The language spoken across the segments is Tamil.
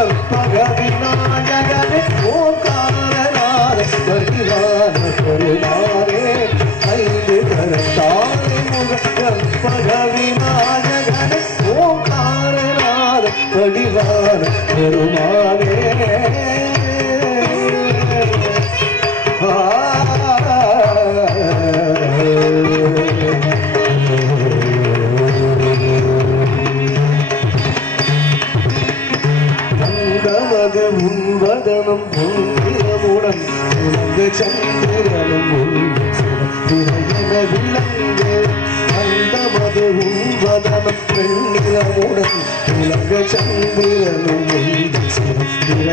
கற்பக விநாயகனே ஓங்காரநாத வடிவான பெருமானே ஐந்து கரத்தாலே முக கற்பக விநாயகனே ஓங்காரநாத வடிவான பெருமானே தங்கமது உன்வதனம் பொங்கிரமுடன் உலக சந்திரனும் உள்ள விளங்கு தங்கமது உன்வதனம் பெண்ணிரமுடன் உலக சந்திரனும் உள்ள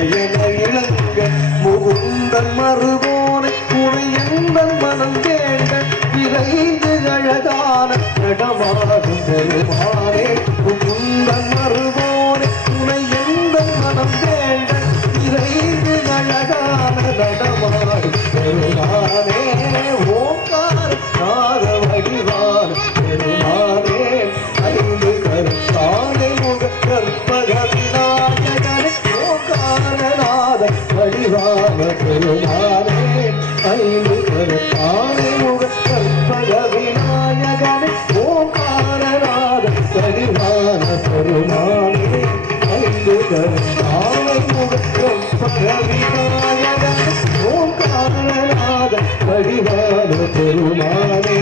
இளங்க முகுந்தன் மறுபோனை உனையந்தன் மனம் கேட்ட விரைந்து அழகான நடமாடும் பெருமானே முகுந்தன் மறுபோனை உனையந்தன் மனம் கேட்ட விரைந்து அழகான நடமாடும் பெருமானே ஓங்கார நாத வடிவான பெருமானே ஐந்து கருத்தானை முக கற்பக விநாயகனே ஓங்காரநாத வடிவான பெருமானே ஐந்து கருத்தானை முக கற்பக விநாயகனே ஓங்காரநாத வடிவான பெருமானே ஐந்து கருத்தானை முக கற்பக விநாயகனே ஓங்காரநாத வடிவான பெருமானே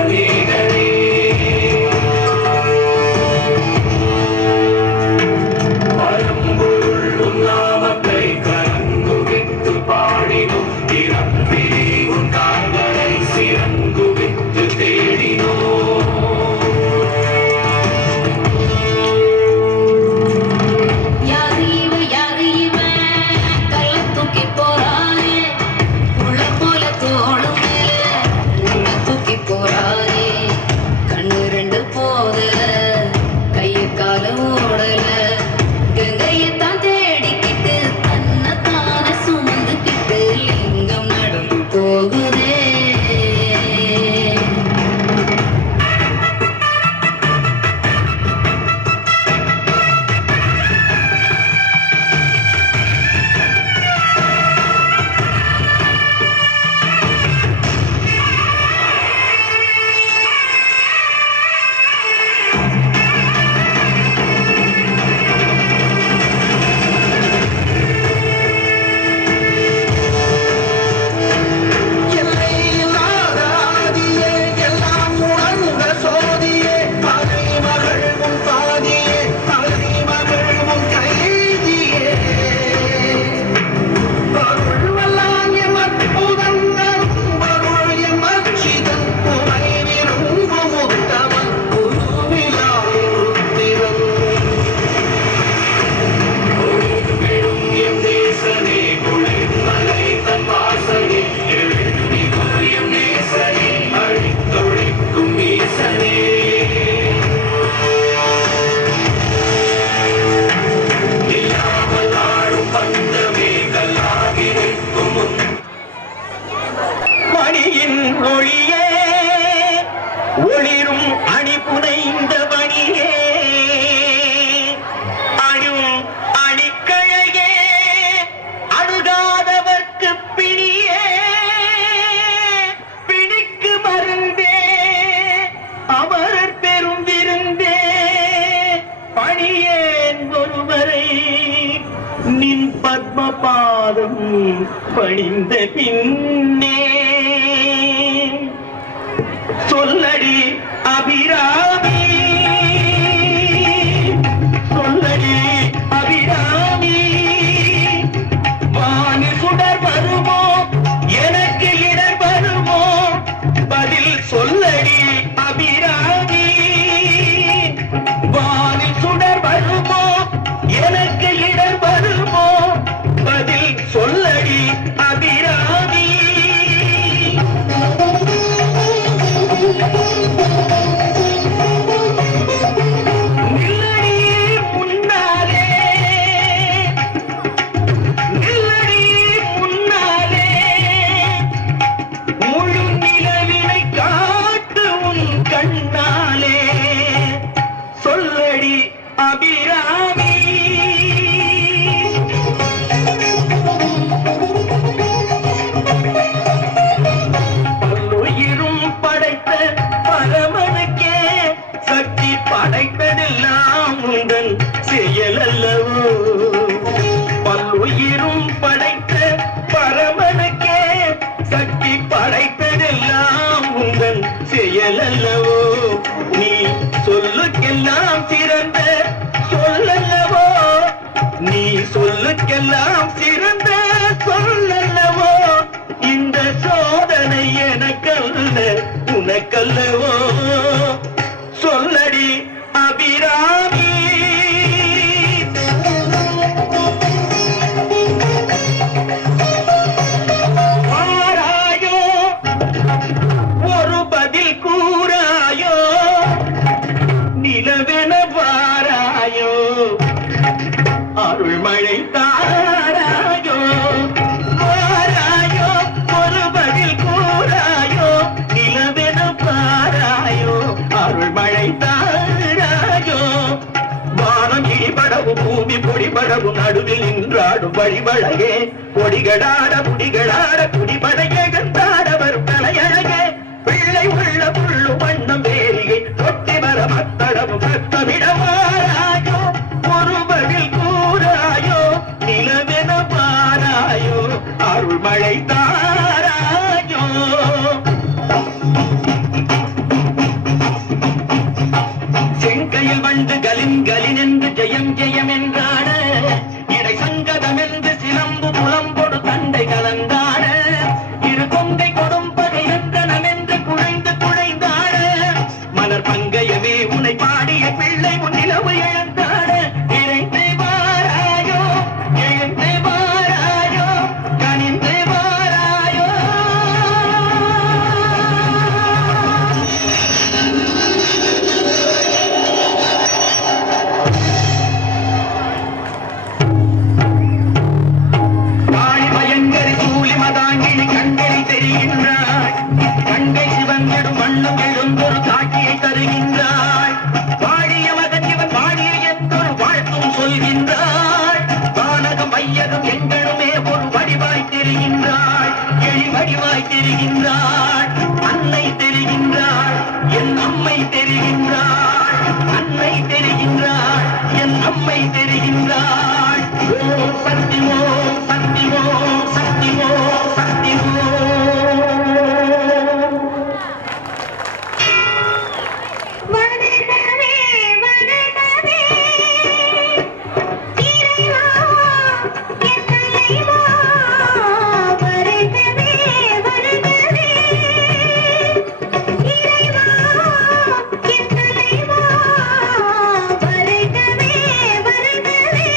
பணிந்த பின்னே சொல்லடி அபிராமி, சொல்லடி அபிராமி, வானி சுடர் வருமோ எனக்கு இடர் வருமோ, பதில் சொல்லடி அபிராமி, வானி சுடர் வருமோ எனக்கு இடர் வருமோ, பதில் சொல்லடி அபிராமி. நில்லடி முன்னாலே, நில்லடி முன்னாலே, முழு நிலவினை காட்டு உன் கண்ணாலே, சொல்லடி அபிராமி. பல்லுயிரும் படைத்த பரமனுக்கே சக்தி படைத்ததெல்லாம் உந்தன் செயலல்லவோ, பல்லுயிரும் படைத்த பரமனுக்கே சக்தி படைத்ததெல்லாம் உந்தன் செயலல்லவோ, நீ சொல்லுக்கெல்லாம் சிறந்த சொல்லல்லவோ, நீ சொல்லுக்கெல்லாம் சிறந்த சொல்லல்லவோ, இந்த சோதனை எனக்கல்ல உனக்கல்லவோ, சொல்லடி அபிராமி. வாராயோ ஒரு பதில் கூறாயோ, நிலவென வாராயோ அருள்மழை தாராயோ, வாராயோ ஒரு பதில் கூறாயோ, நிலவென பாராயோ அருள்மழை தாராயோ, வானம் இடிபடவும் பூமி பொடிபடவும் நடுவில் நின்றாடும் வழிபழகே, கொடிகளாட முடிகளாட குடிபடைய கந்தாடவர் தலையழகே, பிள்ளை உள்ள புள்ளு வண்ணம் வேரிகை தொட்டி வர மத்தடமும் சத்தமிடமாராயோ, ஒரு பதில் கூறாயோ, நிலவென பாராயோ அருள்மழை தாராயோ. செங்கையில் வண்டு கலின் கலின் என்று ஜெயம் ஜெயம் என்றாட, இடை சங்கதம் என்று சிலம்பு புலம்பொடு தண்டை கலந்தாட, இரு கொங்கை கொடும்பகை என்றனம் என்று குழைந்து குழைந்தாட, மலர் பங்கையமே உன்னை பாடிய பிள்ளை உன் நிலவு இழந்தாட, இறைந்து வாராயோ எழுந்து வாராயோ கனிந்து வாராயோ. காளி பயங்கரி சூலி மதாங்கினி கண்களை தெரிகின்றாய், கண்கை சிவந்திடும் மண்ணும் எழுந்தொரு காட்சியை தருகின்றாய், வாழிய மகன் இவன் வாழிய என்றொரு வாழ்த்தும் சொல்கின்றாய், வானகம் வையகம் எங்களுமே ஒரு வடிவாய் தெரிகின்றாய், எழி வடிவாய் தெரிகின்றாய், அன்னை தெரிகின்றாய் என் அம்மை தெரிகின்றாய், அன்னை தெரிகின்றாய் என் அம்மை தெரிகின்றாய். ஓம் சக்தி ஓம் சக்தி ஓம் சக்தி ஓம் சக்தி ஓம். வணக்கமே வணக்கமே இறைவா என் தலைவா, வருகவே வருகவே இறைவா என் தலைவா, வருகவே வருகவே.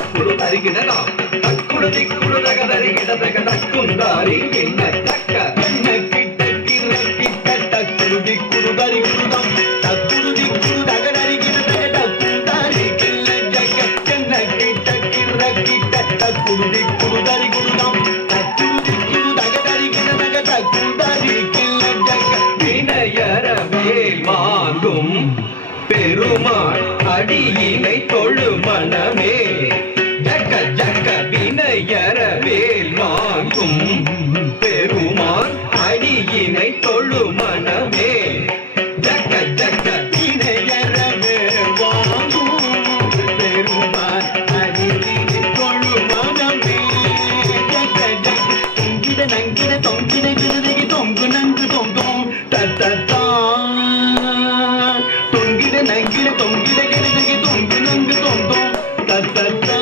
திக்குடு தருகிடலாம் தக்குடு திக்குடு தக தருகிட தக தக்குந்தாரி என்ன தக்க என்ன கிட்ட கிர கிட்ட தக்குடு திக்குடு தருகிடுதாம் தக்குடு திக்குடு தக தருகிட தக தக்குந்தாரி கில்ல ஜக என்ன கிட்ட கிர கிட்ட தக்குடு திக்குடு தருகிடுதாம் தக்குடு திக்குடு தக தருகிட தக தக்குந்தாரி கில்ல ஜக வினயர வேல் வாங்கும் பெருமாள் அடியினை தொழு மனமே ஜக்க ஜக்க வினயர வேல் வாங்கும் பெருமாள் அடியினை தொழு மனமே ஜக்க ஜக்க வினயர வேல் வாங்கும் பெருமாள் அடியினை தொழு மனமே ஜக்க ஜக்க தொங்கிட நங்கிட தொங்கிட கிருதிகி தொங்கு நங்கு தொங்கும் தத்தா தொங்கிட நங்கிட தொங்கிட கிருதிகி தொங்கு நங்கு தொங்கும் தத்தா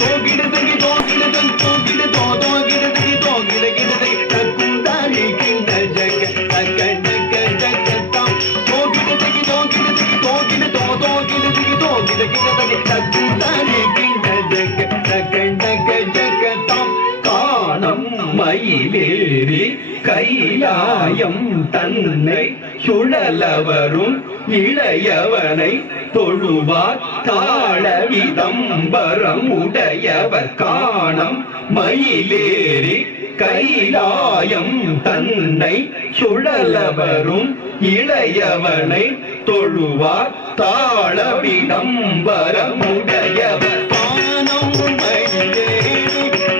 தோகிட தங்கி தோகிட தங் தோகிட தோகிட தங்கி தோகிட கிருதி தக்குந்தாரி கிண்ட ஜக தக்க ஜக ஜக தாம் தோகிட தங்கி தோகிட தங்கி தோகிட தோகிட தங்கி தோகிட கிருதி தக்குந்தாரி கிண்ட ஜக தக்க ஜக ஜக தாம் காணம் மயிலேறி கைலாயம் தன்னை சுழலவரும் இளையவனை தொழுவார் தாழ விதம்பரம் உடையவர் காணம் மயிலேறி கைலாயம் தன்னை சுழலவரும் இளையவனை தொழுவார் தாழ விதம்பரம் உடையவர் காணம் மயிலேறி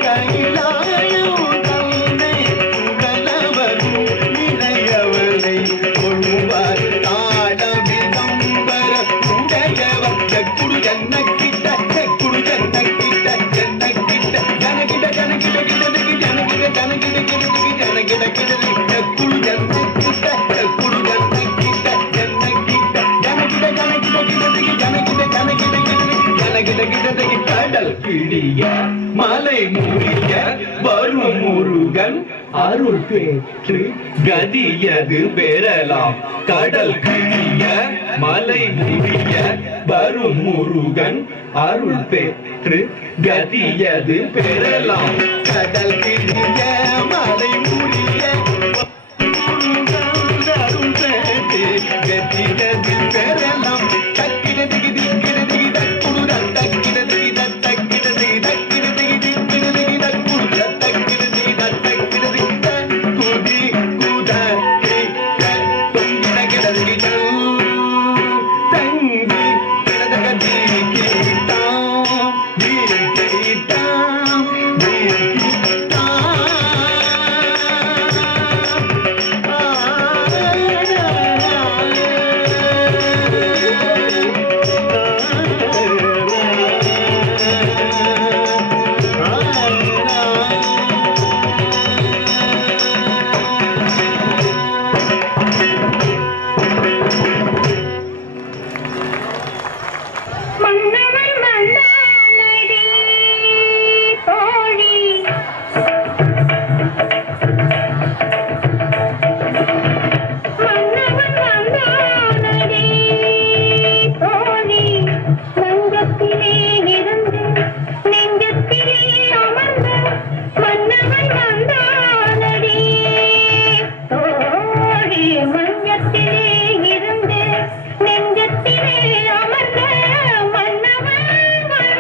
கைலாயம் தன்னை சுழலவரும் இளையவனை தொழுவார் தாழ விதம்பரம் உடையவர் ஜக்குடு ஜன்னக்கிட்ட ஜக்குடு ஜன்னக்கிட்ட ஜன்னக்கிட்ட ஜனகிட ஜனகிட கிடதுகி ஜனகிட ஜனகிட கிடதுகி ஜனகிட கிடதுகி ஜக்குடு ஜன்னக்கிட்ட ஜக்குடு ஜன்னக்கிட்ட ஜன்னக்கிட்ட ஜனகிட ஜனகிட கிடதுகி ஜனகிட ஜனகிட கிடதுகி ஜனகிட கிடதுகி கடல் கிழிய மலை முறிய வரும் முருகன் அருள் பெற்று கதியது பெறலாம் கடல் கிழிய மலை முறிய வரும் முருகன் அருள் பெற்று கதியது பெறலாம் கடல் கிழிய மலை முறிய அருள் பெற்று கதியது பெறலாம் தக்கிடதுகி திக்கிடதுகி தக்குடு தக்கிடதுகி தக்கிடதுகி தக்கிடதுகி திக்கிடதுகி தக்குடு தக்கிடதுகி தக்கிடதுகி தக்குடி குதகி தொங்கிட கிடதுகி தங்கி கிடதக தீக்கிட்டாம் தீக்கிட்டாம் மன்னவன் வந்தானடி தோழி மன்னவன் வந்தானடி தோழி நெஞ்சத்திலே இருந்து நெஞ்சத்திலே அமர்ந்து மன்னவன் வந்தானடி தோழி மஞ்சத்திலே இருந்து நெஞ்சத்திலே அமர்ந்த மன்னவன்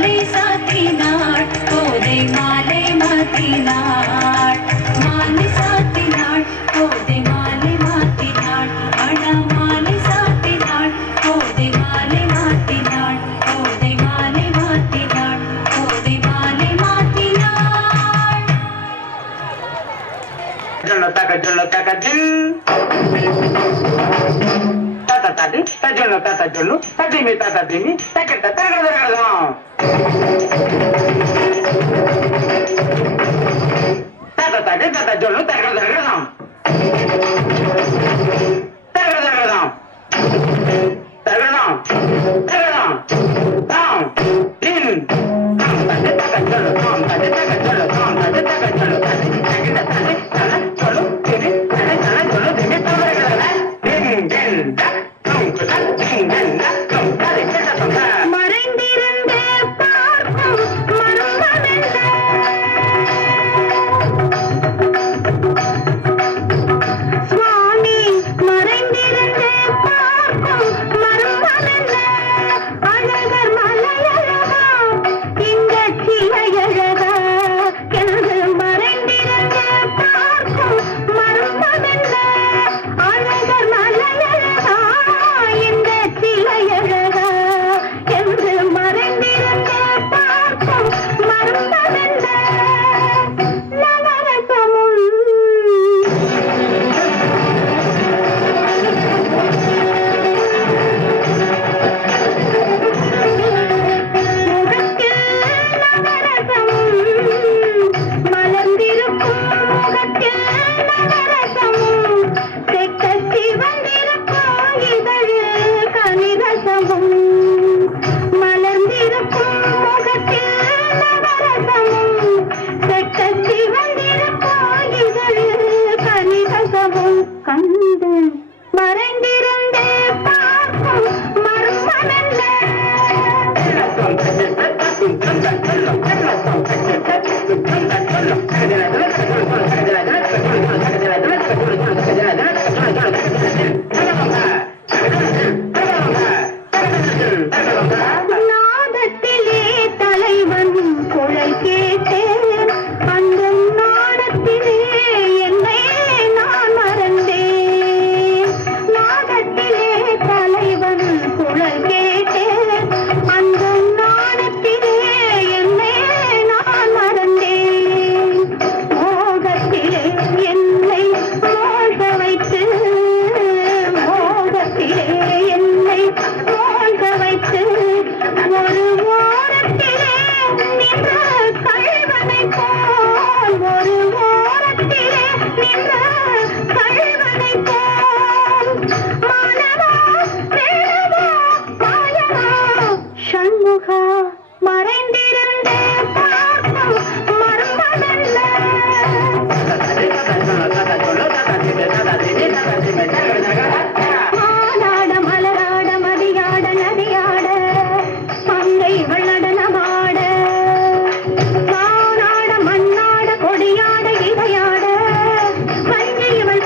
மாலை சாத்தினாள் கோதை மாலை மாத்தினாள் மாலை சாத்தினாள் கோதை மாலை மாத்தினாள் அட மாலை சாத்தினாள் கோதை மாலை மாத்தினாள் கோதை மாலை மாத்தினாள் கோதை மாலை மாத்தினாள் ஜொல்லு தக ஜில் தாத்தா தாத்தி தஜொல்லு தத்திமி தாத்தா திமி தக்கட்ட தரகடதம் தாத்தா தாத்தி தாத்தா ஜொல்லு தரகடதம் தரகடதம் தரகடதம் தரகடம் தாம் தின் தாம் தாத்தி தாத்தா ஜொல்லு தாம் தாத்தி தாத்தா ஜொல்லு தாம் தாத்தி தாத்தா ஜொல்லு தாத்தி தக்கட்ட தாத்தி தல ஜொல்லு திமி தல தல ஜொல்லு திமி தரகடதம் தின் தின் மறைந்திருந்த பார்க்கும் மர்மமென்ன சுவாமி மறைந்திருந்த பார்க்கும் மர்மமென்ன அழகர் மலையழகா இந்த சிலையழகா என்று மறைந்திருந்த பார்க்கும் மர்மமென்ன அழகர் மலையழகா இந்த சிலையழகா என்று மறைந்திருந்த பார்க்கும் மர்மமென்ன நவரசமும் முகத்தில் நவரசமும் மலர்ந்திருக்கும் முகத்தில் நவரசமும் செக்கச்சி வந்திருக்கும் இதழில் கனிரசமும் மலர்ந்திருக்கும் முகத்தில் நவரசமும் செக்கச்சி வந்திருக்கும் இதழில் கனிரசமும் கண்டு மறைந்திருந்தே பார்க்கும் மர்மமென்ன நாதத்திலே தலைவன் குழல் கேட்டேன் அந்த நாடத்திலே என்னை நான் மறந்தேன் நாதத்திலே தலைவன் குழல் கேட்டேன் அந்த நாடத்திலே என்னை நான் மறந்தேன் மோகத்திலே என்னை மோக வைத்து மோகத்திலே என்னை மோக வைத்து ஒரு ஓரத்திலே நின்ற கள்வனை போல் ஒரு ஓரத்திலே நின்ற கள்வனை போல் மானவா வேணவா மாயவா சண்முகா மறைந்திருந்தே பார்க்கும் மர்மமென்ன மானாட மலராட மதியாட நதியாட மங்கை வள்ளடனமாட மானாட மண்ணாட கொடியாட இதையாட மஞ்சை இவள்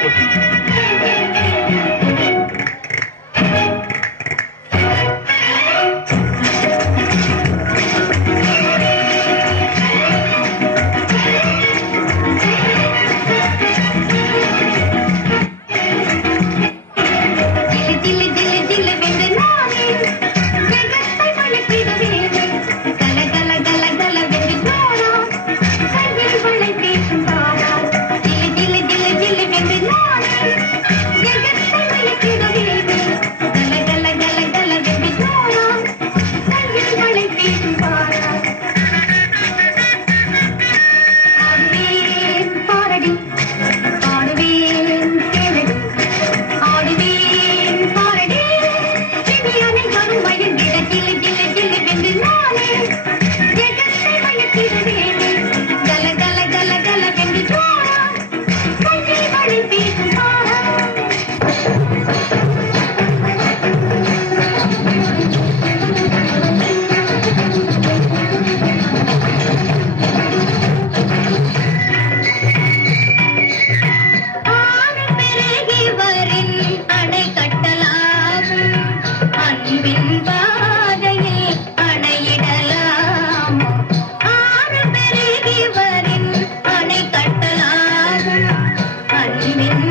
போச்சு. அன்பின்